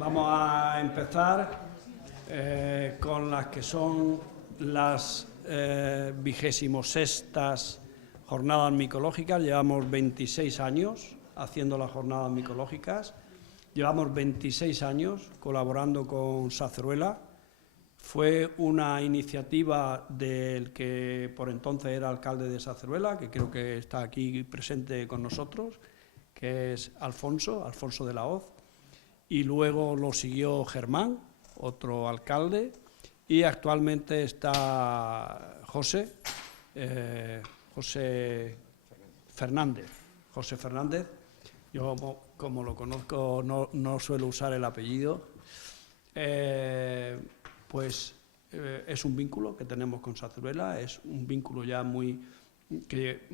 Vamos a empezar con las que son las 26ª jornadas micológicas. Llevamos 26 años haciendo las jornadas micológicas. Llevamos 26 años colaborando con Saceruela. Fue una iniciativa del que por entonces era alcalde de Saceruela, que creo que está aquí presente con nosotros, que es Alfonso de la Hoz, y luego lo siguió Germán, otro alcalde, y actualmente está José Fernández. Yo, como lo conozco, no suelo usar el apellido. Es un vínculo que tenemos con Saceruela, es un vínculo ya que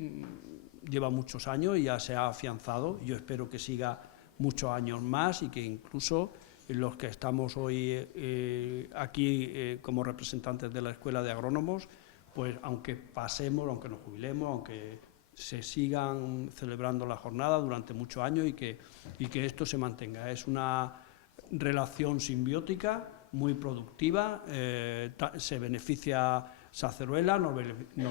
lleva muchos años y ya se ha afianzado. Yo espero que siga muchos años más y que incluso los que estamos hoy aquí como representantes de la Escuela de Agrónomos, pues aunque pasemos, aunque nos jubilemos, aunque se sigan celebrando la jornada durante muchos años y que esto se mantenga. Es una relación simbiótica muy productiva, se beneficia Saceruela, nos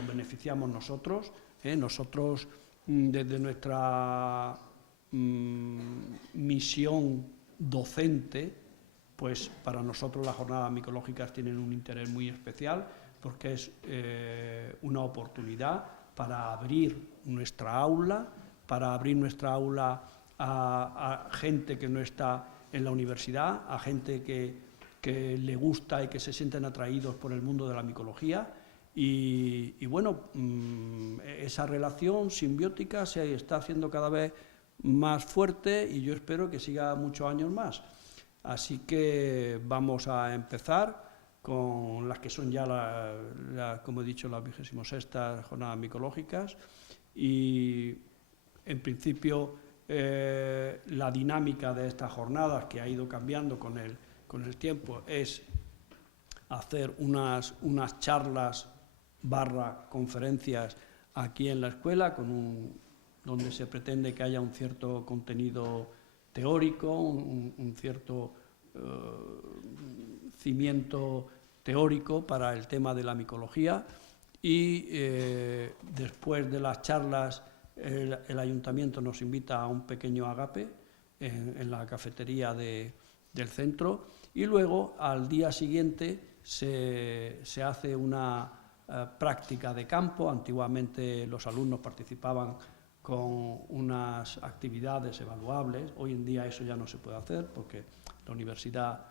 beneficiamos nosotros. Nosotros, desde nuestra misión docente, pues para nosotros las jornadas micológicas tienen un interés muy especial, porque es una oportunidad para abrir nuestra aula, a gente que no está en la universidad, a gente que le gusta y que se sienten atraídos por el mundo de la micología. Y bueno, esa relación simbiótica se está haciendo cada vez más fuerte y yo espero que siga muchos años más. Así que vamos a empezar con las que son ya, como he dicho, las 26ª jornadas micológicas. Y en principio la dinámica de estas jornadas, que ha ido cambiando con el tiempo, es hacer unas charlas / conferencias aquí en la escuela, donde se pretende que haya un cierto contenido teórico, un cierto cimiento teórico para el tema de la micología, y después de las charlas el ayuntamiento nos invita a un pequeño agape en la cafetería del centro, y luego al día siguiente se hace una práctica de campo. Antiguamente los alumnos participaban con unas actividades evaluables. Hoy en día eso ya no se puede hacer porque la universidad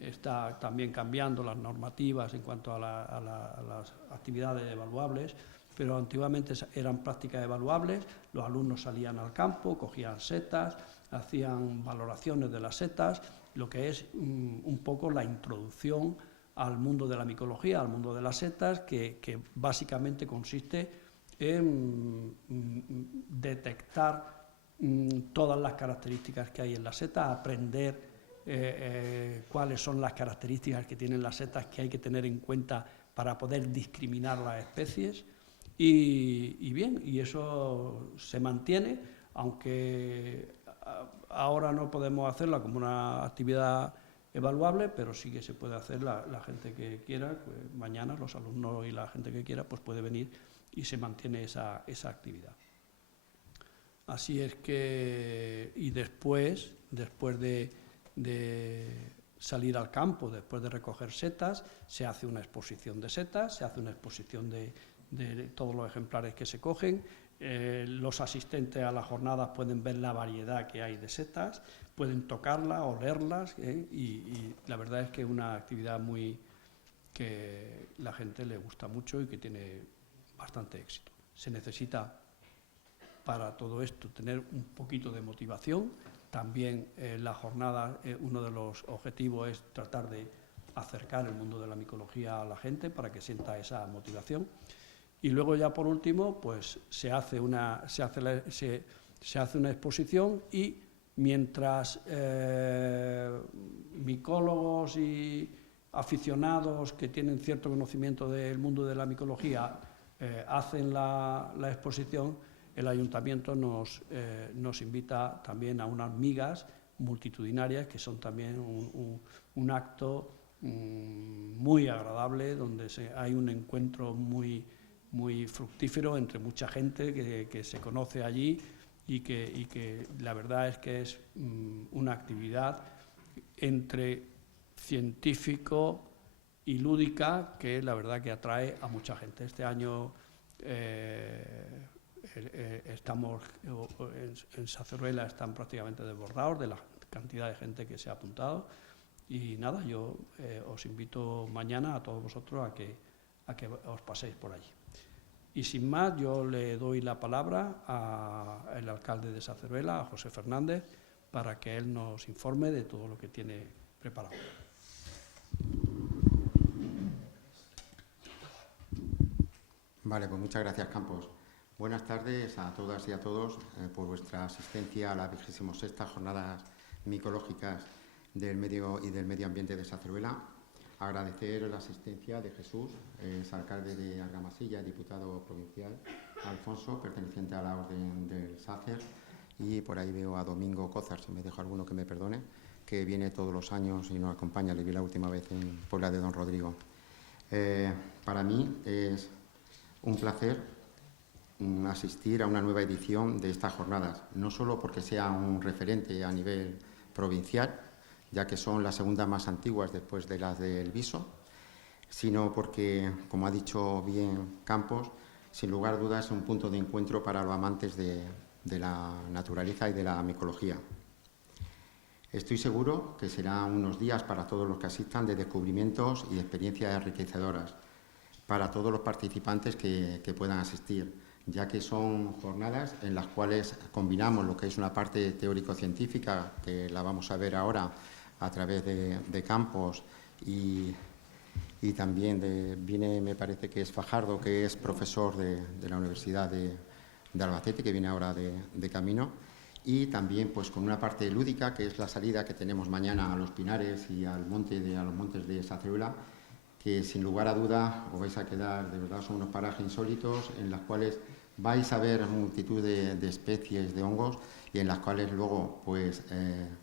está también cambiando las normativas en cuanto a las actividades evaluables, pero antiguamente eran prácticas evaluables. Los alumnos salían al campo, cogían setas, hacían valoraciones de las setas, lo que es un poco la introducción al mundo de la micología, al mundo de las setas, que básicamente consiste en detectar todas las características que hay en las setas, aprender cuáles son las características que tienen las setas que hay que tener en cuenta para poder discriminar las especies. Y eso se mantiene, aunque ahora no podemos hacerla como una actividad evaluable, pero sí que se puede hacer. La gente que quiera, pues mañana los alumnos y la gente que quiera, pues puede venir y se mantiene esa actividad. Así es que, y después de salir al campo, después de recoger setas, se hace una exposición de setas, se hace una exposición de todos los ejemplares que se cogen. Los asistentes a las jornadas pueden ver la variedad que hay de setas, pueden tocarlas, olerlas, y la verdad es que es una actividad que la gente le gusta mucho y que tiene bastante éxito. Se necesita para todo esto tener un poquito de motivación. También la jornada, uno de los objetivos es tratar de acercar el mundo de la micología a la gente para que sienta esa motivación. Y luego ya por último, pues se hace una exposición, y mientras micólogos y aficionados que tienen cierto conocimiento del mundo de la micología hacen la exposición, el ayuntamiento nos invita también a unas migas multitudinarias, que son también un acto muy agradable, donde hay un encuentro muy fructífero entre mucha gente que se conoce allí y que la verdad es que es una actividad entre científico y lúdica que la verdad que atrae a mucha gente. Este año estamos en Saceruela, están prácticamente desbordados de la cantidad de gente que se ha apuntado, y nada, yo os invito mañana a todos vosotros a que os paséis por allí. Y sin más, yo le doy la palabra al alcalde de Saceruela, a José Fernández, para que él nos informe de todo lo que tiene preparado. Vale, pues muchas gracias, Campos. Buenas tardes a todas y a todos por vuestra asistencia a las 26ª Jornadas Micológicas del Medio y del Medio Ambiente de Saceruela. Agradecer la asistencia de Jesús, alcalde de Argamasilla, diputado provincial, Alfonso, perteneciente a la Orden del Sácer, y por ahí veo a Domingo Cózar, si me dejo alguno que me perdone, que viene todos los años y nos acompaña. Le vi la última vez en Puebla de Don Rodrigo. Para mí es un placer asistir a una nueva edición de estas jornadas, no solo porque sea un referente a nivel provincial, ya que son las segundas más antiguas después de las del Viso, sino porque, como ha dicho bien Campos, sin lugar a dudas es un punto de encuentro para los amantes de la naturaleza y de la micología. Estoy seguro que serán unos días para todos los que asistan de descubrimientos y experiencias enriquecedoras, para todos los participantes que puedan asistir, ya que son jornadas en las cuales combinamos lo que es una parte teórico-científica, que la vamos a ver ahora a través de Campos, y también viene, me parece que es Fajardo, que es profesor de la Universidad de Albacete, que viene ahora de camino, y también pues con una parte lúdica, que es la salida que tenemos mañana a los Pinares y a los montes de Saceruela, que sin lugar a duda os vais a quedar, de verdad son unos parajes insólitos en los cuales vais a ver multitud de especies de hongos, y en las cuales luego, pues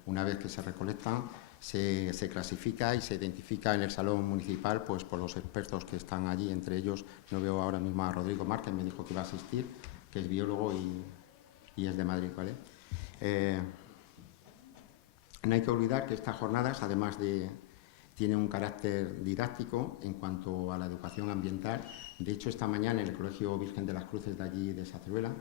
una vez que se recolectan, se clasifica y se identifica en el salón municipal, pues por los expertos que están allí. Entre ellos no veo ahora mismo a Rodrigo Márquez, me dijo que iba a asistir, que es biólogo y es de Madrid, ¿vale? No hay que olvidar que estas jornadas, además tiene un carácter didáctico en cuanto a la educación ambiental. De hecho, esta mañana en el Colegio Virgen de las Cruces de allí de Saceruela,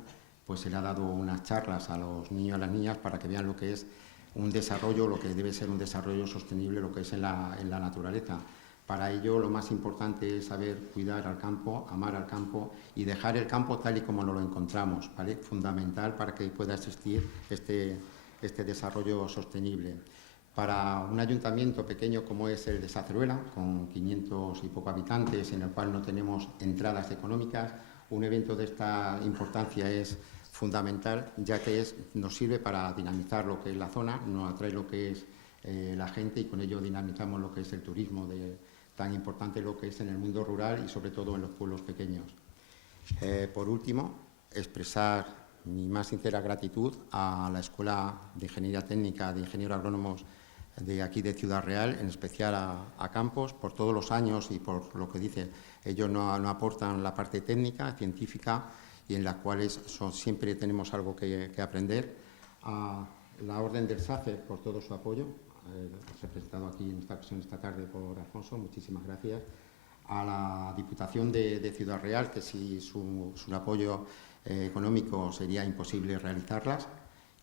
pues se le ha dado unas charlas a los niños y a las niñas para que vean lo que es un desarrollo, lo que debe ser un desarrollo sostenible, lo que es en la naturaleza. Para ello, lo más importante es saber cuidar al campo, amar al campo y dejar el campo tal y como nos lo encontramos, ¿vale? Fundamental para que pueda existir este desarrollo sostenible. Para un ayuntamiento pequeño como es el de Saceruela, con 500 y poco habitantes, en el cual no tenemos entradas económicas, un evento de esta importancia es fundamental, ya que nos sirve para dinamizar lo que es la zona, nos atrae lo que es la gente, y con ello dinamizamos lo que es el turismo, tan importante lo que es en el mundo rural y sobre todo en los pueblos pequeños. Por último, expresar mi más sincera gratitud a la Escuela de Ingeniería Técnica de Ingenieros Agrónomos de aquí de Ciudad Real, en especial a Campos, por todos los años y por lo que dicen. Ellos nos aportan la parte técnica, científica, y en las cuales siempre tenemos algo que aprender. A la Orden del Sácer por todo su apoyo, representado aquí en esta ocasión esta tarde por Alfonso, muchísimas gracias. A la Diputación de Ciudad Real, que sin su apoyo económico sería imposible realizarlas.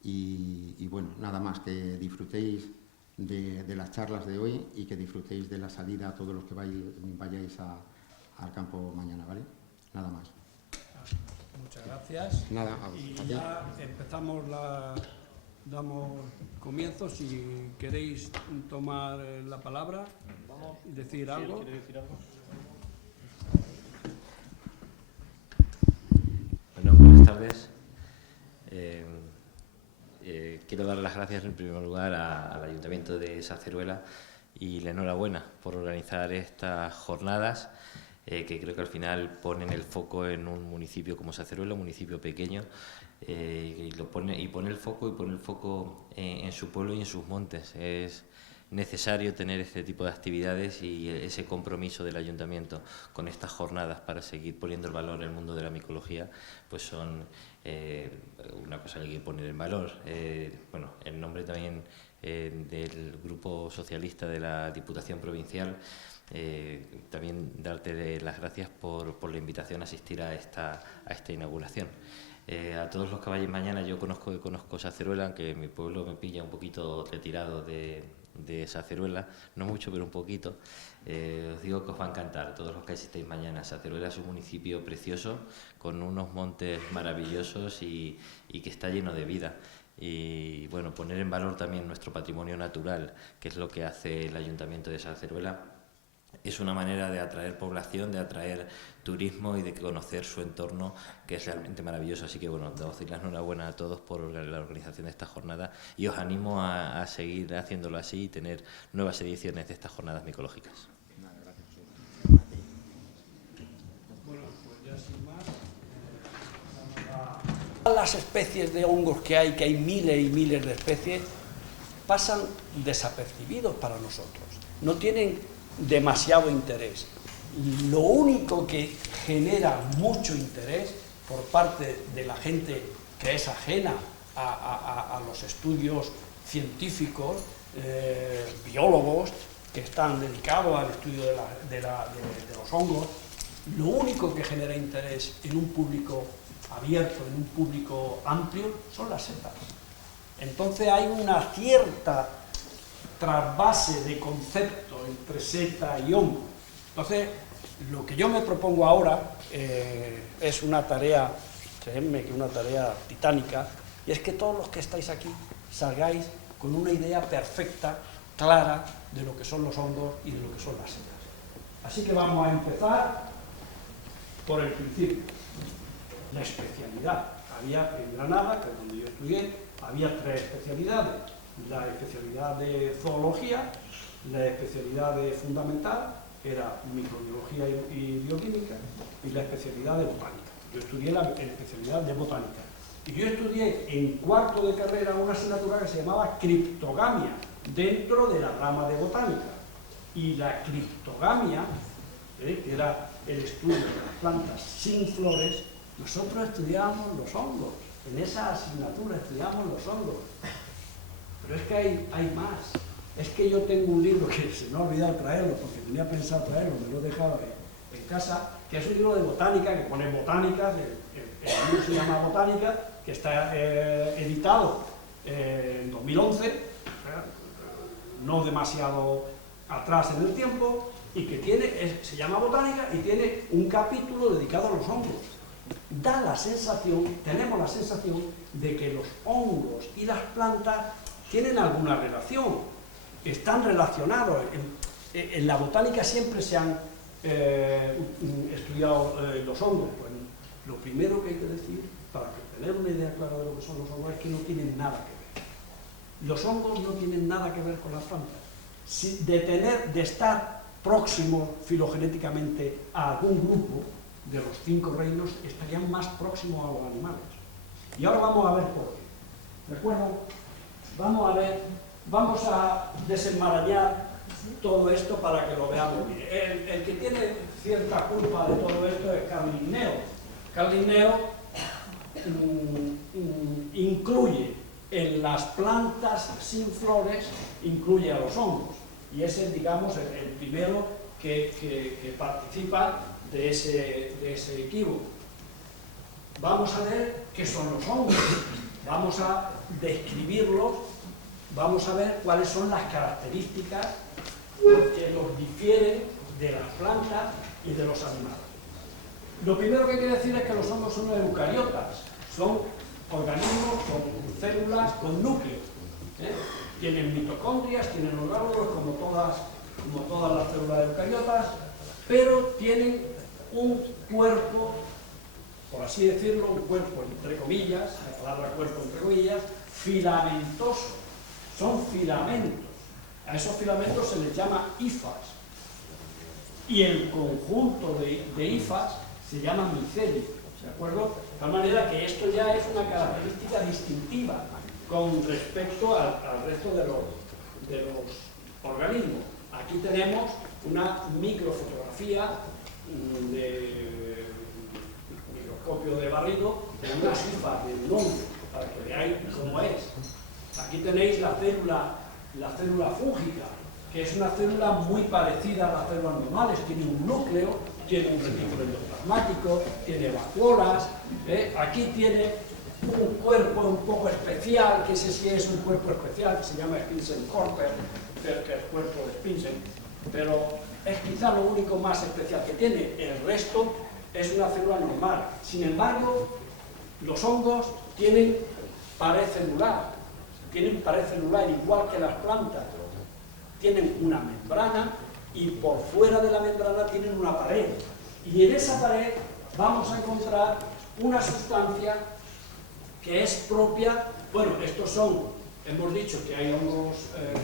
Y bueno, nada más, que disfrutéis de las charlas de hoy y que disfrutéis de la salida a todos los que vayáis al campo mañana, ¿vale? Nada más. Muchas gracias. Nada, y ya empezamos damos comienzo. Si queréis tomar la palabra, decir algo. ¿Quiere decir algo? Bueno, buenas tardes. Quiero dar las gracias en primer lugar al Ayuntamiento de Saceruela y la enhorabuena por organizar estas jornadas, que creo que al final ponen el foco en un municipio como Saceruela, un municipio pequeño, y pone el foco en su pueblo y en sus montes. Es necesario tener este tipo de actividades y ese compromiso del ayuntamiento con estas jornadas para seguir poniendo el valor en el mundo de la micología, pues son una cosa que hay que poner en valor. Bueno, en nombre también del Grupo Socialista de la Diputación Provincial, también darte las gracias por la invitación a asistir a esta inauguración. A todos los que vayan mañana, yo conozco Saceruela, aunque mi pueblo me pilla un poquito retirado de Saceruela, no mucho, pero un poquito. Os digo que os va a encantar, todos los que asistéis mañana. Saceruela es un municipio precioso, con unos montes maravillosos y que está lleno de vida. Y bueno, poner en valor también nuestro patrimonio natural, que es lo que hace el Ayuntamiento de Saceruela. Es una manera de atraer población, de atraer turismo y de conocer su entorno, que es realmente maravilloso. Así que bueno, os doy la enhorabuena a todos por la organización de esta jornada y os animo a seguir haciéndolo así y tener nuevas ediciones de estas jornadas micológicas. Bueno, pues ya sin más, todas las especies de hongos que hay miles y miles de especies, pasan desapercibidos para nosotros. No tienen demasiado interés. Lo único que genera mucho interés por parte de la gente que es ajena a los estudios científicos, biólogos que están dedicados al estudio de los hongos, lo único que genera interés en un público abierto, en un público amplio, son las setas. Entonces hay una cierta trasvase de concepto entre seta y hongo. Entonces, lo que yo me propongo ahora es una tarea, creedme que una tarea titánica, y es que todos los que estáis aquí salgáis con una idea perfecta, clara, de lo que son los hongos y de lo que son las setas. Así que vamos a empezar por el principio, la especialidad. Había en Granada, que es donde yo estudié, había 3 especialidades: la especialidad de zoología, la especialidad de fundamental, que era microbiología y bioquímica, y la especialidad de botánica. Yo estudié la especialidad de botánica. Y yo estudié en cuarto de carrera una asignatura que se llamaba criptogamia, dentro de la rama de botánica. Y la criptogamia, que era el estudio de las plantas sin flores, nosotros estudiábamos los hongos. En esa asignatura estudiamos los hongos. Pero es que hay más. Es que yo tengo un libro que se me ha olvidado traerlo, porque tenía pensado traerlo, me lo he dejado en casa, que es un libro de botánica, que pone botánica, el libro se llama Botánica, que está editado en 2011, no demasiado atrás en el tiempo, y que se llama Botánica y tiene un capítulo dedicado a los hongos. Tenemos la sensación de que los hongos y las plantas tienen alguna relación, están relacionados. En la botánica siempre se han estudiado los hongos. Pues, lo primero que hay que decir, para tener una idea clara de lo que son los hongos, es que no tienen nada que ver. Los hongos no tienen nada que ver con las plantas. De estar próximos filogenéticamente a algún grupo de los 5 reinos, estarían más próximos a los animales. Y ahora vamos a ver por qué. ¿De acuerdo? Vamos a desenmarañar todo esto para que lo veamos bien. El que tiene cierta culpa de todo esto es Carl Linneo. Carl Linneo incluye en las plantas sin flores, incluye a los hongos. Y ese es, digamos, el primero que participa de ese equívoco. Vamos a ver qué son los hongos, vamos a describirlos, vamos a ver cuáles son las características que los difieren de las plantas y de los animales. Lo primero que hay que decir es que los hongos son eucariotas, son organismos con células, con núcleo. Tienen mitocondrias, tienen orgánulos como todas las células eucariotas, pero tienen un cuerpo, por así decirlo, un cuerpo entre comillas, la palabra cuerpo entre comillas, filamentoso. Son filamentos. A esos filamentos se les llama hifas. Y el conjunto de hifas se llama micelio. ¿De acuerdo? De tal manera que esto ya es una característica distintiva con respecto al resto de los organismos. Aquí tenemos una microfotografía de microscopio de barrido de una sifa de un hongo, para que veáis cómo es. Aquí tenéis la célula fúngica, que es una célula muy parecida a las células normales, tiene un núcleo, tiene un retículo endoplasmático, tiene vacuolas, aquí tiene un cuerpo un poco especial, que ese sí es un cuerpo especial, que se llama Spinsen-Körper, que es el cuerpo de Spinsen, pero es quizá lo único más especial que tiene. El resto es una célula normal. Sin embargo, los hongos tienen pared celular igual que las plantas. Tienen una membrana y por fuera de la membrana tienen una pared. Y en esa pared vamos a encontrar una sustancia que es propia. Bueno, estos son, hemos dicho que hay hongos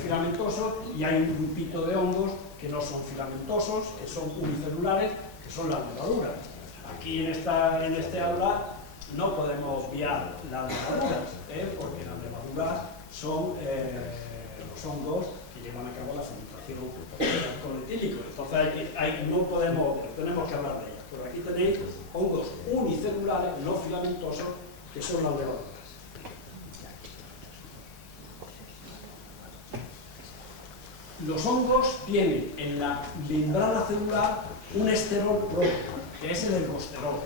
filamentosos y hay un grupito de hongos que no son filamentosos, que son unicelulares, que son las levaduras. Aquí en este aula no podemos obviar las levaduras, porque las levaduras son los hongos que llevan a cabo la fermentación del alcohol etílico. Entonces no podemos, tenemos que hablar de ellas. Pero aquí tenéis hongos unicelulares, no filamentosos, que son las levaduras. Los hongos tienen en la membrana celular un esterol propio, que es el ergosterol,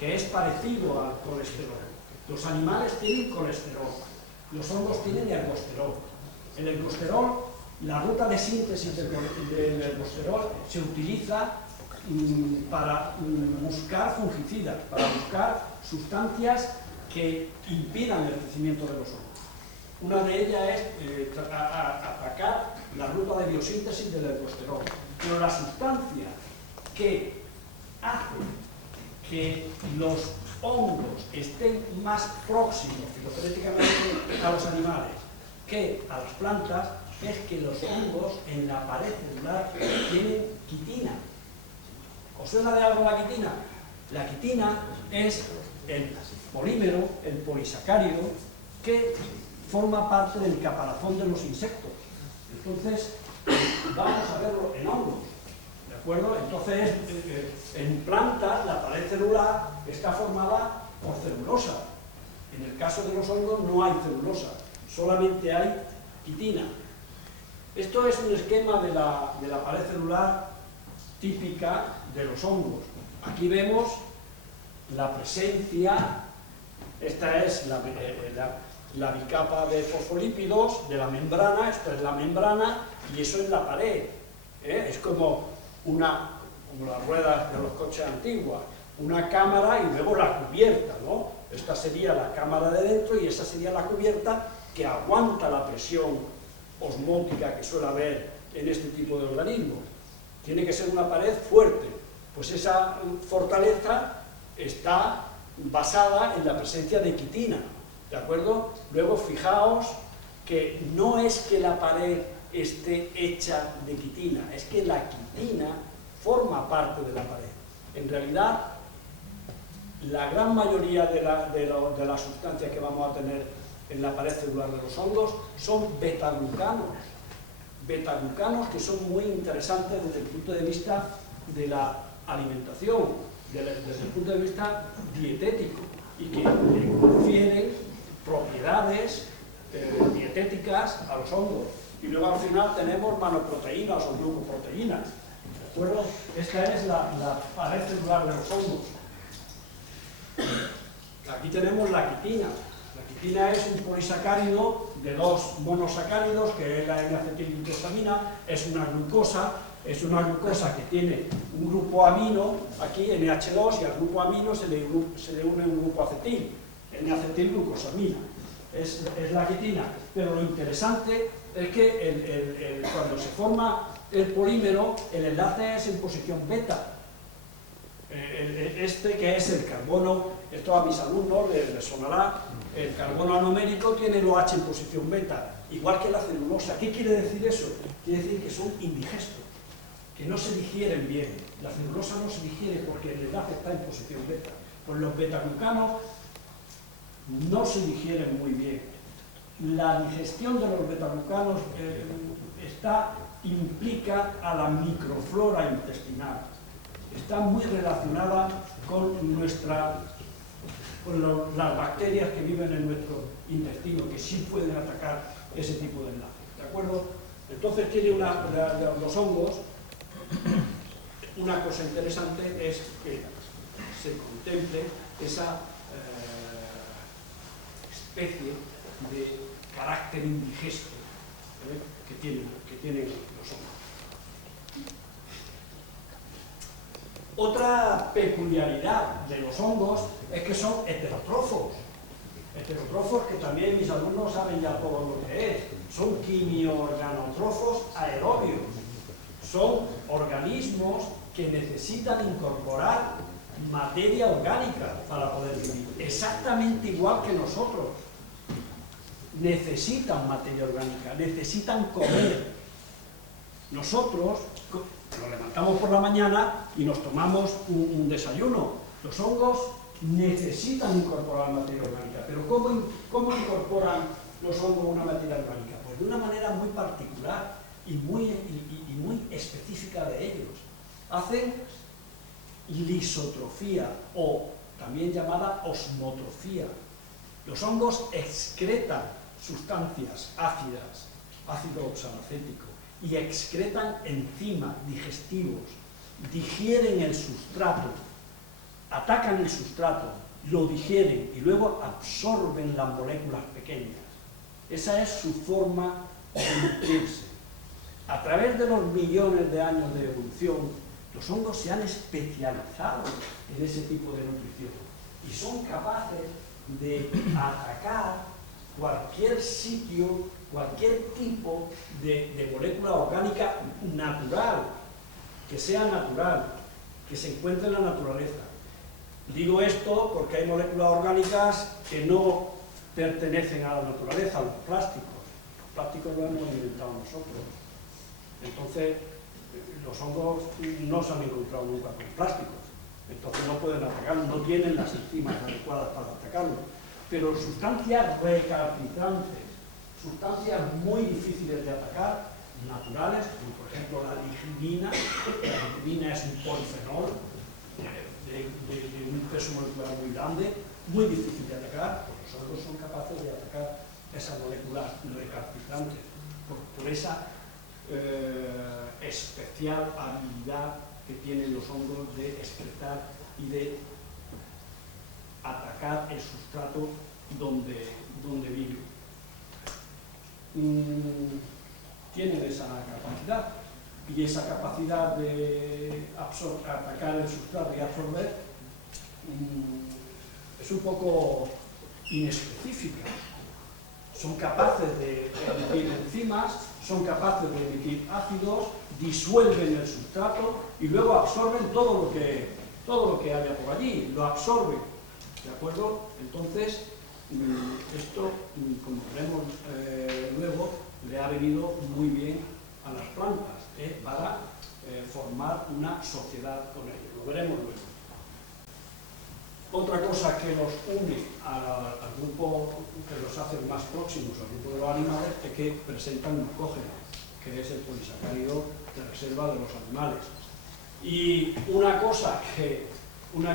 que es parecido al colesterol. Los animales tienen colesterol, los hongos tienen ergosterol. El ergosterol, la ruta de síntesis del ergosterol se utiliza para buscar fungicidas, para buscar sustancias que impidan el crecimiento de los hongos. Una de ellas es atacar la ruta de biosíntesis del ergosterol. Pero la sustancia que hace que los hongos estén más próximos filogenéticamente a los animales que a las plantas es que los hongos en la pared celular tienen quitina. ¿Os suena de algo la quitina? La quitina es el polímero, el polisacárido, que forma parte del caparazón de los insectos. Entonces, vamos a verlo en hongos, ¿de acuerdo? Entonces, en plantas, la pared celular está formada por celulosa. En el caso de los hongos no hay celulosa, solamente hay quitina. Esto es un esquema de la pared celular típica de los hongos. Aquí vemos la presencia, esta es la bicapa de fosfolípidos de la membrana, esto es la membrana y eso es la pared. Es como las ruedas de los coches antiguos, una cámara y luego la cubierta, ¿no? Esta sería la cámara de dentro y esa sería la cubierta que aguanta la presión osmótica que suele haber en este tipo de organismos. Tiene que ser una pared fuerte, pues esa fortaleza está basada en la presencia de quitina, ¿de acuerdo? Luego fijaos que no es que la pared esté hecha de quitina, es que la quitina forma parte de la pared. En realidad, la gran mayoría de las sustancias que vamos a tener en la pared celular de los hongos son betaglucanos. Betaglucanos que son muy interesantes desde el punto de vista de la alimentación, desde el punto de vista dietético, y que le confieren propiedades dietéticas a los hongos. Y luego al final tenemos manoproteínas o glucoproteínas, ¿de acuerdo? Esta es la pared celular de los hongos. Aquí tenemos la quitina. La quitina es un polisacárido de dos monosacáridos, que es la N-acetilglucosamina, es una glucosa que tiene un grupo amino, aquí NH2, y al grupo amino se le une un grupo acetil, N-acetilglucosamina. Es la quitina. Pero lo interesante es que cuando se forma el polímero, el enlace es en posición beta. Este que es el carbono, esto a mis alumnos les sonará, el carbono anomérico tiene el OH en posición beta, igual que la celulosa. ¿Qué quiere decir eso? Quiere decir que son indigestos, que no se digieren bien. La celulosa no se digiere porque el enlace está en posición beta. Pues los betaglucanos no se digieren muy bien. La digestión de los betaglucanos implica a la microflora intestinal. Está muy relacionada con las bacterias que viven en nuestro intestino, que sí pueden atacar ese tipo de enlaces. ¿De acuerdo? Entonces tiene los hongos, una cosa interesante es que se contemple esa especie de carácter indigesto que tienen los hongos. Otra peculiaridad de los hongos es que son heterótrofos. Heterótrofos que también mis alumnos saben ya todo lo que es. Son quimioorganótrofos aerobios. Son organismos que necesitan incorporar materia orgánica para poder vivir. Exactamente igual que nosotros. Necesitan materia orgánica, necesitan comer. Nosotros nos levantamos por la mañana y nos tomamos un desayuno. Los hongos necesitan incorporar materia orgánica. Pero ¿cómo incorporan los hongos una materia orgánica? Pues de una manera muy particular y muy específica de ellos. Hacen lisotrofía, o también llamada osmotrofía. Los hongos excretan sustancias ácidas, ácido oxalacético, y excretan enzimas digestivos, digieren el sustrato, atacan el sustrato, lo digieren y luego absorben las moléculas pequeñas. Esa es su forma de nutrirse. A través de los millones de años de evolución, los hongos se han especializado en ese tipo de nutrición y son capaces de atacar cualquier sitio, cualquier tipo de molécula orgánica natural, que sea natural, que se encuentre en la naturaleza. Digo esto porque hay moléculas orgánicas que no pertenecen a la naturaleza, los plásticos. Los plásticos los hemos inventado nosotros. Entonces, los hongos no se han encontrado nunca con plásticos. Entonces no pueden atacarlos, no tienen las enzimas adecuadas para atacarlos. Pero sustancias recalcitrantes, sustancias muy difíciles de atacar, naturales, como por ejemplo la lignina. La lignina es un polifenol de un peso molecular muy grande, muy difícil de atacar. Pues los hongos son capaces de atacar esas moléculas recalcitrantes por esa especial habilidad que tienen los hongos de excretar y de atacar el sustrato donde viven. Tienen esa capacidad, y esa capacidad de atacar el sustrato y absorber es un poco inespecífica. Son capaces de emitir enzimas, son capaces de emitir ácidos, disuelven el sustrato y luego absorben todo lo que haya por allí, lo absorben. ¿De acuerdo? Entonces, esto, como veremos luego, le ha venido muy bien a las plantas para formar una sociedad con ellos. Lo veremos luego. Otra cosa que los une al grupo, que los hace más próximos al grupo de los animales, es que presentan glucógeno, que es el polisacárido de reserva de los animales. Y una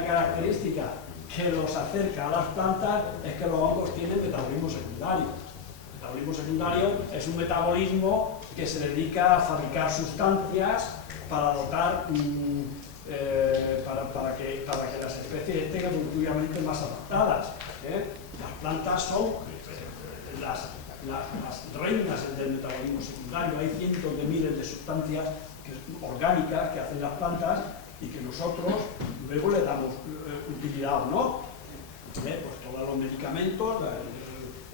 característica que los acerca a las plantas es que los hongos tienen metabolismo secundario. El metabolismo secundario es un metabolismo que se dedica a fabricar sustancias para dotar, para que las especies estén evolutivamente más adaptadas. Las plantas son las reinas del metabolismo secundario. Hay cientos de miles de sustancias orgánicas que hacen las plantas y que nosotros luego le damos utilidad o no. Pues todos los medicamentos,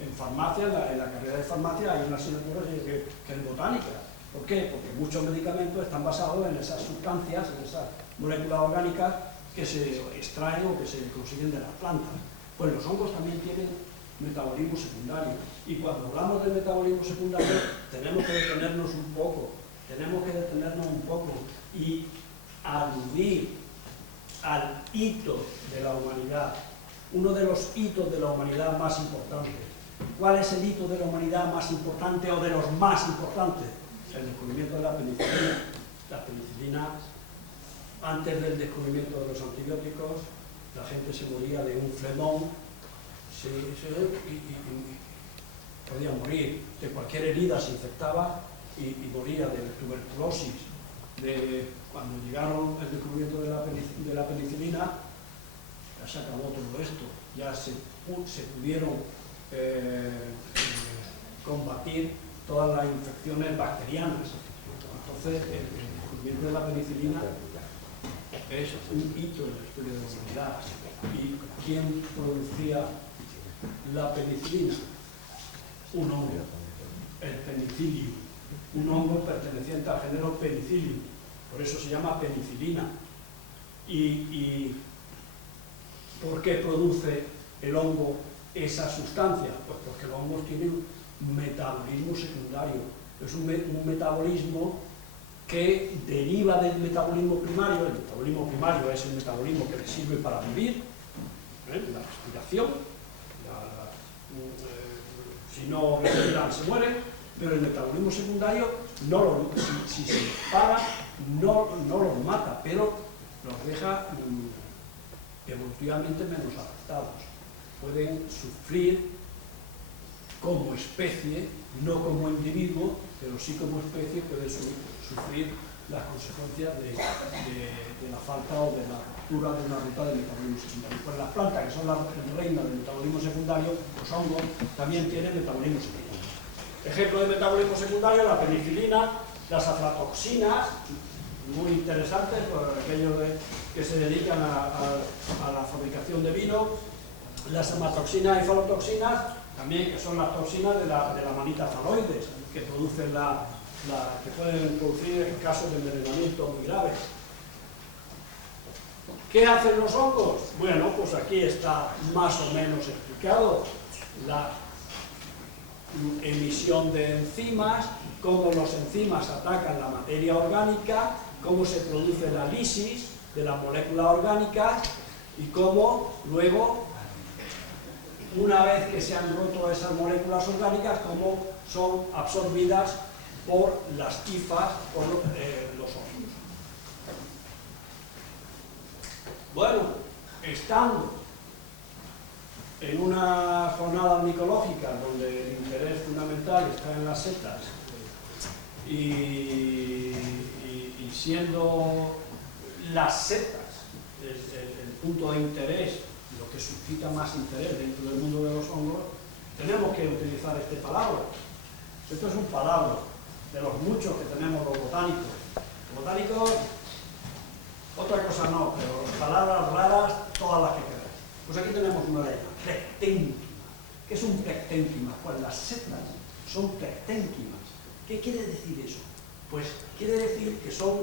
en farmacia, en la carrera de farmacia hay una asignatura que es botánica. ¿Por qué? Porque muchos medicamentos están basados en esas sustancias, en esas moléculas orgánicas que se extraen o que se consiguen de las plantas. Pues los hongos también tienen metabolismo secundario. Y cuando hablamos de metabolismo secundario tenemos que detenernos un poco y aludir al hito de la humanidad, uno de los hitos de la humanidad más importantes. ¿Cuál es el hito de la humanidad más importante o de los más importantes? El descubrimiento de la penicilina. La penicilina, antes del descubrimiento de los antibióticos, la gente se moría de un flemón y podía morir de cualquier herida, se infectaba y moría de tuberculosis. Cuando llegaron el descubrimiento de la penicilina, ya se acabó todo esto, ya se pudieron combatir todas las infecciones bacterianas. Entonces, el descubrimiento de la penicilina es un hito en la historia de la humanidad. ¿Y quién producía la penicilina? Un hongo, el penicillium, un hongo perteneciente al género Penicillium, por eso se llama penicilina. ¿Y por qué produce el hongo esa sustancia? Pues porque los hongos tienen un metabolismo secundario, es un metabolismo que deriva del metabolismo primario. El metabolismo primario es el metabolismo que les sirve para vivir, la respiración, si no respiran se mueren, pero el metabolismo secundario si se para no los mata, pero los deja evolutivamente menos adaptados. Pueden sufrir como especie, no como individuo, pero sí como especie pueden sufrir las consecuencias de la falta o de la ruptura de una ruta del metabolismo secundario. Pues las plantas, que son las reinas del metabolismo secundario, los hongos, también tienen metabolismo secundario. Ejemplo de metabolismo secundario, la penicilina, las aflatoxinas, muy interesantes por aquellos que se dedican a la fabricación de vino, las hematoxinas y falotoxinas, también que son las toxinas de la manita faloides, que producen que pueden producir casos de envenenamiento muy graves. ¿Qué hacen los hongos? Bueno, pues aquí está más o menos explicado la emisión de enzimas, cómo los enzimas atacan la materia orgánica, cómo se produce la lisis de las moléculas orgánicas y cómo luego, una vez que se han roto esas moléculas orgánicas, cómo son absorbidas por las hifas, por los hongos. Bueno, estando en una jornada micológica donde el interés fundamental está en las setas y siendo las setas el punto de interés, lo que suscita más interés dentro del mundo de los hongos, tenemos que utilizar este palabra. Esto es un palabra de los muchos que tenemos los botánicos. Los botánicos, otra cosa no, pero palabras raras, todas las que queráis. Pues aquí tenemos una de ellas, pecténquima. ¿Qué es un pecténquima? Pues las setas son pecténquimas. ¿Qué quiere decir eso? Pues quiere decir que son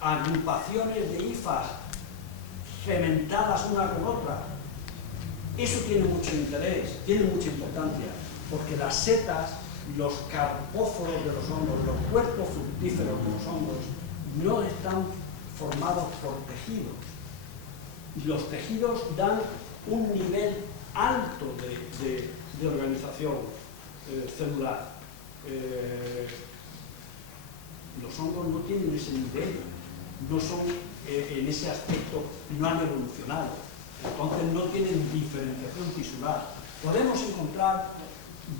agrupaciones de hifas cementadas una con otra. Eso tiene mucho interés, tiene mucha importancia, porque las setas, los carpóforos de los hongos, los cuerpos fructíferos de los hongos, no están formados por tejidos. Los tejidos dan un nivel alto de organización celular. Los hongos no tienen ese nivel, no son en ese aspecto, no han evolucionado, entonces no tienen diferenciación tisular. Podemos encontrar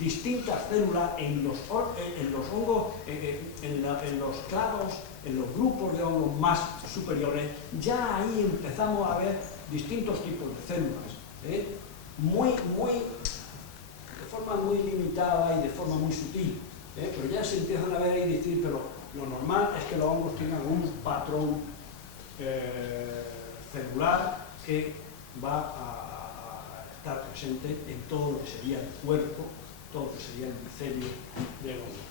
distintas células en los hongos, en los clados, en los grupos de hongos más superiores. Ya ahí empezamos a ver distintos tipos de células, de forma muy limitada y de forma muy sutil, pero ya se empiezan a ver y decir, pero lo normal es que los hongos tengan un patrón celular que va a estar presente en todo lo que sería el cuerpo, todo lo que sería el micelio del hongo.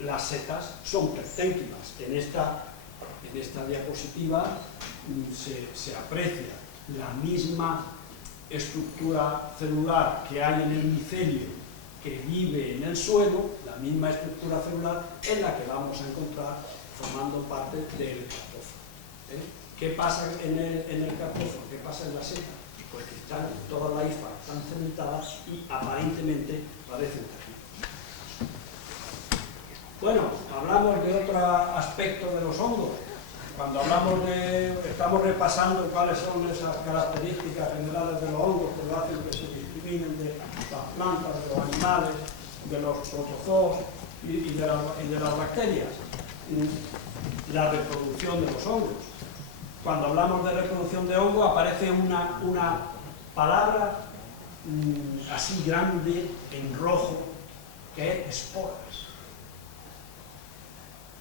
Las setas son pecténquimas. En esta diapositiva se aprecia la misma estructura celular que hay en el micelio que vive en el suelo, la misma estructura celular en la que vamos a encontrar formando parte del carpóforo. ¿Qué pasa en el carpozo? ¿Qué pasa en la seta? Pues que están todas las hifas están cementadas y aparentemente parecen tejidos. Bueno, hablamos de otro aspecto de los hongos. Cuando estamos repasando cuáles son esas características generales de los hongos que lo hacen que se discriminen de las plantas, de los animales, de los protozoos y de las bacterias. La reproducción de los hongos. Cuando hablamos de reproducción de hongos aparece una palabra así grande en rojo que es esporas.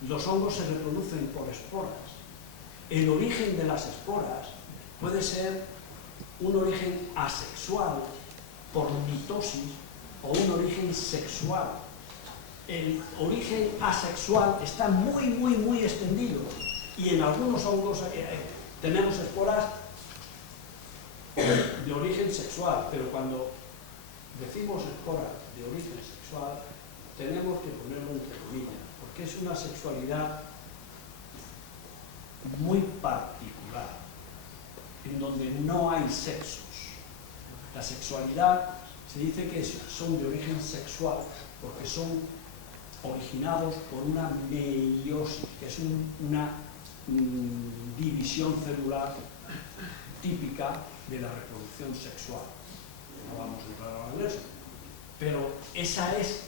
Los hongos se reproducen por esporas. El origen de las esporas puede ser un origen asexual por mitosis o un origen sexual. El origen asexual está muy extendido y en algunos hongos tenemos esporas de origen sexual, pero cuando decimos esporas de origen sexual tenemos que ponerlo entre comillas, porque es una sexualidad muy particular, en donde no hay sexos. La sexualidad se dice que son de origen sexual, porque son originados por una meiosis, que es una división celular típica de la reproducción sexual. No vamos a entrar ahora en eso, pero esa es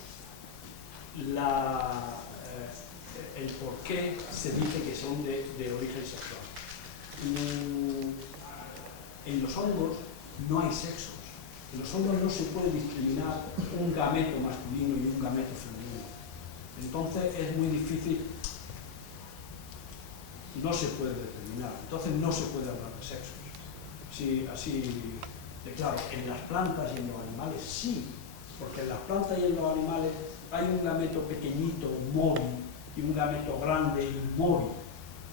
el por qué se dice que son de origen sexual. En los hongos no hay sexos. En los hongos no se puede discriminar un gameto masculino y un gameto femenino. Entonces es muy difícil, no se puede determinar, entonces no se puede hablar de sexos. Sí, así de claro, en las plantas y en los animales sí, porque en las plantas y en los animales hay un gameto pequeñito, móvil, y un gameto grande, inmóvil.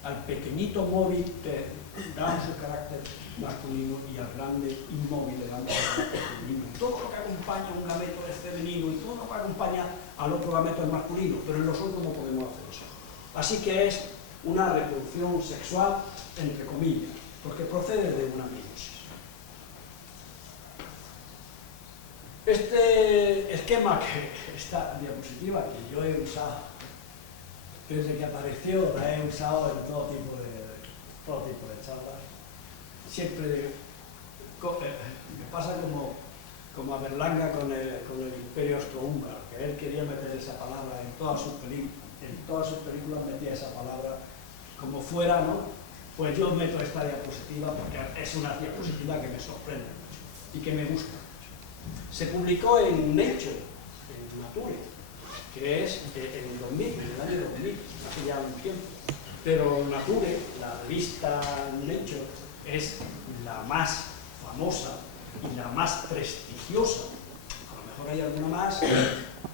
Al pequeñito móvil te damos el carácter masculino y al grande inmóvil le damos el carácter femenino. Y todo lo que acompaña a un gameto es femenino y todo lo que acompaña al otro gameto es masculino, pero en los hongos no podemos hacer eso. Así que es una reproducción sexual, entre comillas, porque procede de una meiosis. Este esquema, esta diapositiva que yo he usado desde que apareció, la he usado en todo tipo de charlas. Siempre me pasa como a Berlanga con el Imperio Austrohúngaro, que él quería meter esa palabra en todas sus películas metía esa palabra como fuera, ¿no? Pues yo meto esta diapositiva porque es una diapositiva que me sorprende mucho y que me gusta mucho. Se publicó en Nature, en Nature, que es en el 2000, en el año 2000, hace ya un tiempo. Pero Nature, la revista Nature, es la más famosa y la más prestigiosa. A lo mejor hay alguna más,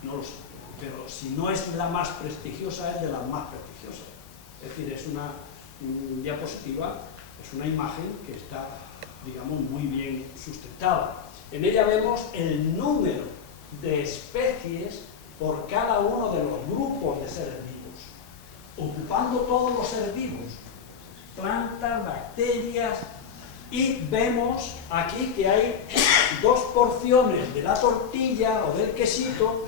no lo sé. Pero si no es la más prestigiosa, es de las más prestigiosas. Es decir, es una diapositiva, es una imagen que está, digamos, muy bien sustentada. En ella vemos el número de especies por cada uno de los grupos de seres vivos, ocupando todos los seres vivos, plantas, bacterias, y vemos aquí que hay dos porciones de la tortilla o del quesito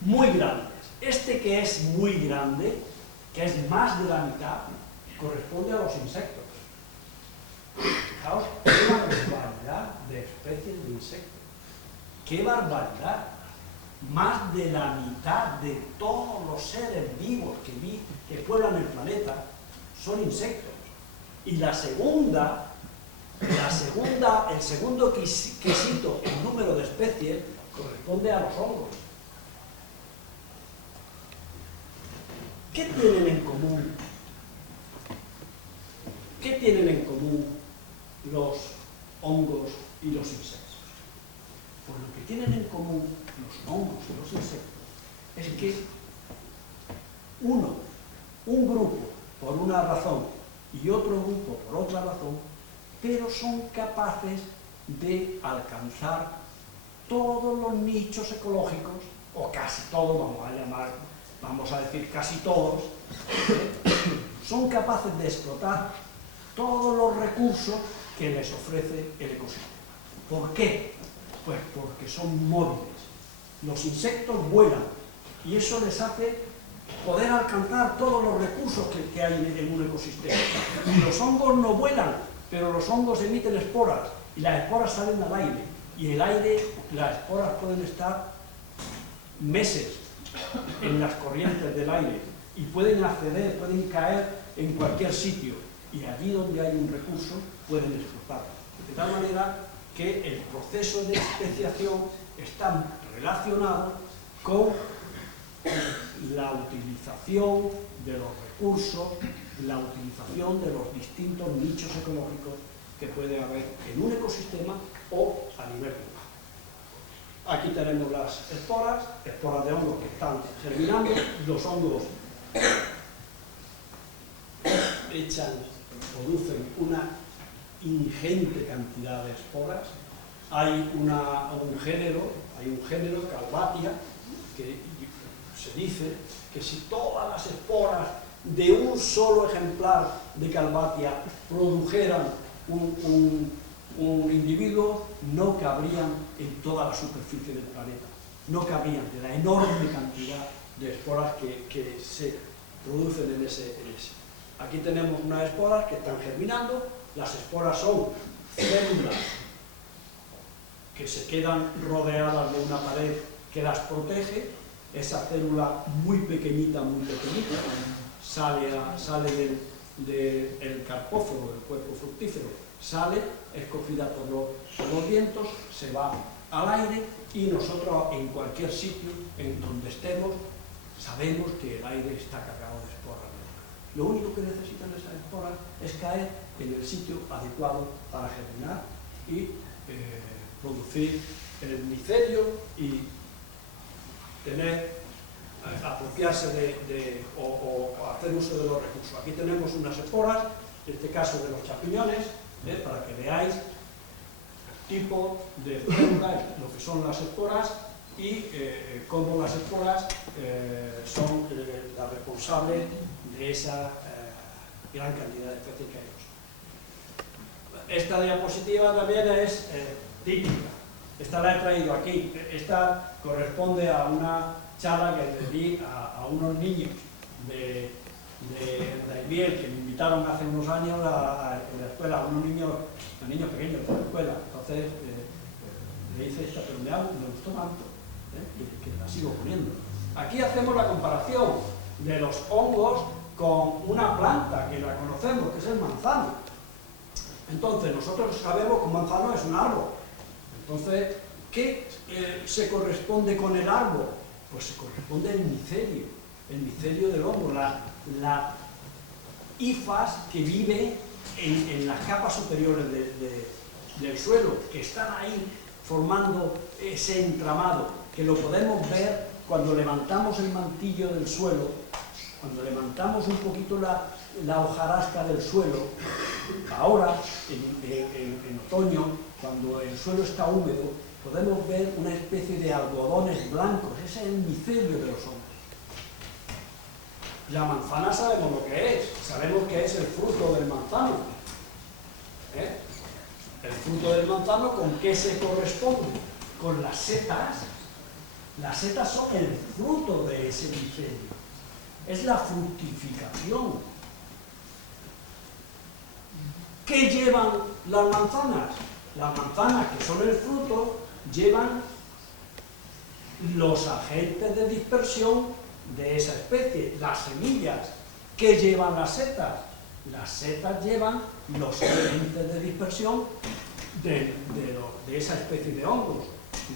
muy grandes. Este que es muy grande, que es más de la mitad, corresponde a los insectos. Fijaos, qué barbaridad de especies de insectos. ¡Qué barbaridad! Más de la mitad de todos los seres vivos que pueblan el planeta son insectos. Y el segundo quesito en número de especies corresponde a los hongos. ¿Qué tienen en común? ¿Qué tienen en común los hongos y los insectos? Pues lo que tienen en común los hongos y los insectos es que un grupo por una razón y otro grupo por otra razón, pero son capaces de alcanzar todos los nichos ecológicos, o casi todos, vamos a decir casi todos, son capaces de explotar todos los recursos que les ofrece el ecosistema. ¿Por qué? Pues porque son móviles. Los insectos vuelan y eso les hace poder alcanzar todos los recursos que hay en un ecosistema. Y los hongos no vuelan, pero los hongos emiten esporas y las esporas salen al aire. Y el aire, las esporas pueden estar meses en las corrientes del aire y pueden acceder, pueden caer en cualquier sitio y allí donde hay un recurso pueden explotarlo. De tal manera que el proceso de especiación está relacionado con la utilización de los recursos, la utilización de los distintos nichos ecológicos que puede haber en un ecosistema o a nivel global. Aquí tenemos las esporas de hongos que están germinando. Los hongos producen una ingente cantidad de esporas. Hay un género, Calvatia, que se dice que si todas las esporas de un solo ejemplar de Calvatia produjeran un individuo, no cabrían en toda la superficie del planeta. No cabrían de la enorme cantidad de esporas que se producen en ese. Aquí tenemos unas esporas que están germinando. Las esporas son células que se quedan rodeadas de una pared que las protege. Esa célula muy pequeñita, sale del carpóforo, del cuerpo fructífero, es cogida por los vientos, se va al aire y nosotros en cualquier sitio en donde estemos sabemos que el aire está cargado de esporas. Lo único que necesitan esas esporas es caer en el sitio adecuado para germinar y producir el micelio y apropiarse o hacer uso de los recursos. Aquí tenemos unas esporas, en este caso de los champiñones, para que veáis el tipo de células, lo que son las esporas y cómo las esporas son las responsables de esa gran cantidad de especies que hay. Esta diapositiva también es típica. Esta la he traído aquí. Esta corresponde a una charla que le di a unos niños de Daimiel que me invitaron hace unos años en la escuela, a unos niños pequeños de la escuela. Entonces le hice esta, pero me gustó tanto que la sigo poniendo. Aquí hacemos la comparación de los hongos con una planta que la conocemos, que es el manzano. Entonces nosotros sabemos que un manzano es un árbol. Entonces, ¿qué se corresponde con el árbol? Pues se corresponde el micelio del hongo, la hifas que vive en las capas superiores del suelo, que están ahí formando ese entramado, que lo podemos ver cuando levantamos el mantillo del suelo, cuando levantamos un poquito la hojarasca del suelo. Ahora, en otoño, cuando el suelo está húmedo, podemos ver una especie de algodones blancos. Ese es el micelio de los hongos. La manzana sabemos lo que es, sabemos que es el fruto del manzano. El fruto del manzano, ¿con qué se corresponde? Con las setas. Las setas son el fruto de ese micelio. Es la fructificación. ¿Qué llevan las manzanas? Las manzanas, que son el fruto, llevan los agentes de dispersión de esa especie. Las semillas. ¿Qué llevan las setas? Las setas llevan los agentes de dispersión de esa especie de hongos,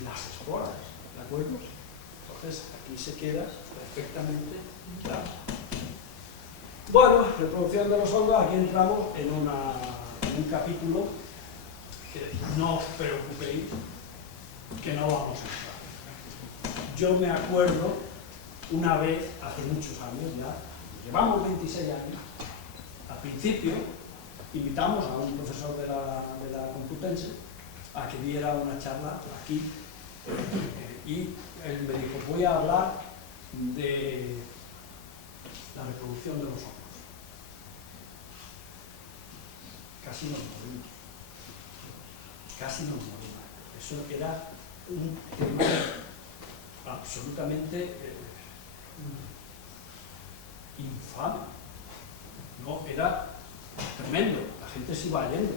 las esporas, ¿de acuerdo? Entonces aquí se queda perfectamente claro. Bueno, reproducción de los hongos, aquí entramos en un capítulo que no os preocupéis, que no vamos a entrar. Yo me acuerdo una vez, hace muchos años ya, llevamos 26 años, al principio invitamos a un profesor de la Complutense a que diera una charla aquí y él me dijo, voy a hablar de la reproducción de los hongos. casi nos morimos. Casi nos morimos. Eso era un tema absolutamente infame. No, era tremendo. La gente se iba yendo.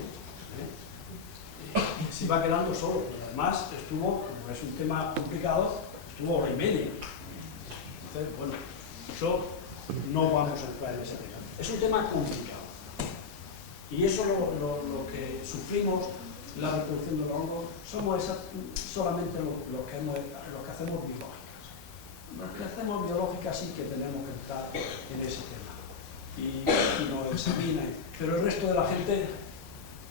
Se iba quedando solo. Y además estuvo, como es un tema complicado, estuvo hora y media. Entonces, bueno, eso no vamos a entrar en ese tema. Es un tema complicado. Y eso lo que sufrimos, la reproducción de los hongos, somos solamente lo que hacemos biológicas. Los que hacemos biológicas sí que tenemos que estar en ese tema. Y nos examina. Pero el resto de la gente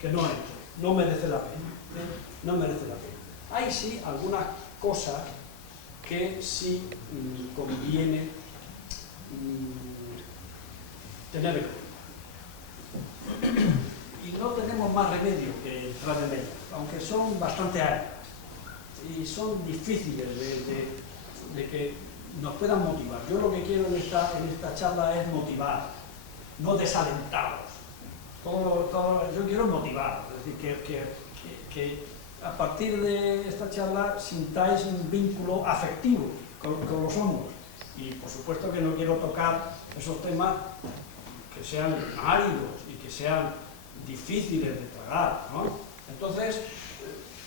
que no entre, no merece la pena. No merece la pena. Hay sí algunas cosas que sí conviene tener en cuenta. Y no tenemos más remedio que entrar en ellas, aunque son bastante áridas y son difíciles de que nos puedan motivar. Yo lo que quiero en esta charla es motivar, no desalentarlos. Yo quiero motivar, es decir, que a partir de esta charla sintáis un vínculo afectivo con los hongos. Y por supuesto que no quiero tocar esos temas que sean áridos y que sean difíciles de tragar, ¿no? Entonces,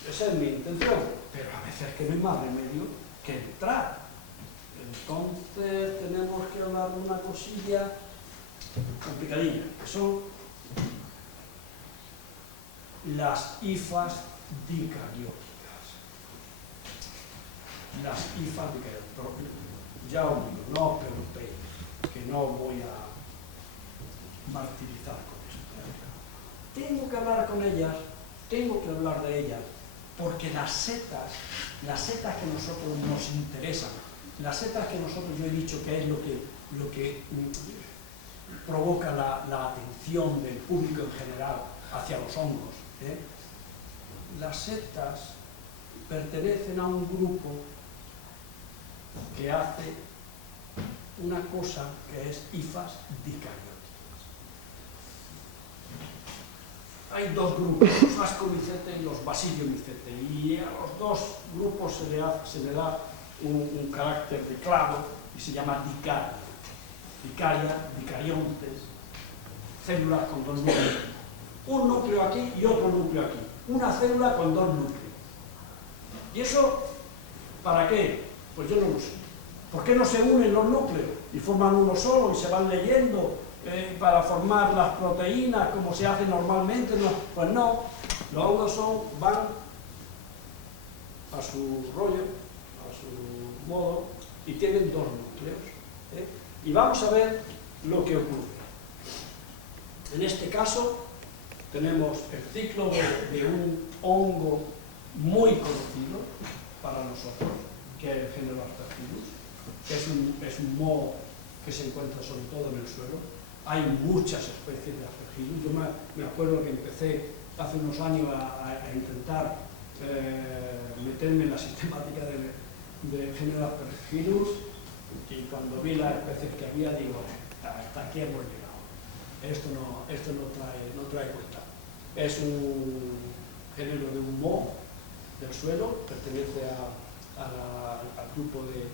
esa es mi intención, pero a veces que no hay más remedio que entrar. Entonces tenemos que hablar de una cosilla complicadilla, que son las hifas dicarióticas. Las hifas dicarióticas. Ya os digo, no os preocupéis, que no voy a martirizar con eso. Tengo que hablar con ellas, tengo que hablar de ellas, porque las setas que a nosotros nos interesan, las setas que nosotros, yo he dicho que es lo que provoca la atención del público en general hacia los hongos. Las setas pertenecen a un grupo que hace una cosa que es hifas dicarióticas. Hay dos grupos, los ascomycetes y los basidiomycetes, y a los dos grupos se le da un carácter de clavo y se llama dicaria. Dicaria, dicariontes, células con dos núcleos. Un núcleo aquí y otro núcleo aquí. Una célula con dos núcleos. ¿Y eso para qué? Pues yo no lo sé. ¿Por qué no se unen los núcleos y forman uno solo y se van leyendo para formar las proteínas como se hace normalmente? No, pues no. Los hongos van a su rollo, a su modo, y tienen dos núcleos. Y vamos a ver lo que ocurre. En este caso tenemos el ciclo de un hongo muy conocido para nosotros, que es el género Aspergillus, que es un moho que se encuentra sobre todo en el suelo. Hay muchas especies de Aspergillus. Yo me acuerdo que empecé hace unos años a intentar meterme en la sistemática del género Aspergillus, y cuando vi las especies que había, digo, hasta aquí hemos llegado. Esto no trae cuenta. Es un género de un moho del suelo, pertenece al grupo de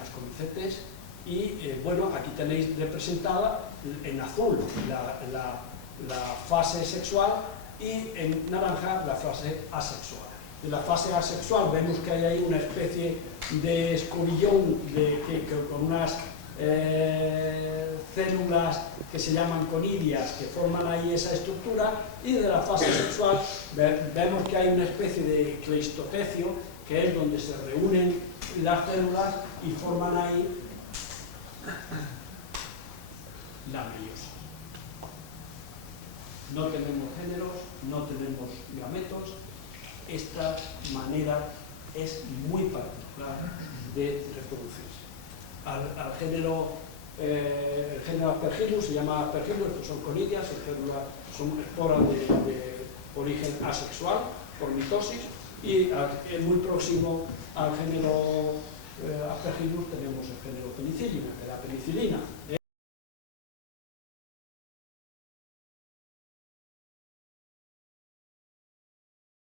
ascomycetes, y bueno, aquí tenéis representada en azul la fase sexual y en naranja la fase asexual. En la fase asexual vemos que hay ahí una especie de escobillón con unas células que se llaman conidias, que forman ahí esa estructura, y de la fase sexual vemos que hay una especie de cleistopecio, que es donde se reúnen las células y forman ahí la meiosis. No tenemos géneros, no tenemos gametos. Esta manera es muy particular de reproducirse. El género Aspergillus se llama Aspergillus, estos son conidias, son esporas de origen asexual por mitosis, y muy próximo al género Aspergillus tenemos el género Penicillium, de la penicilina.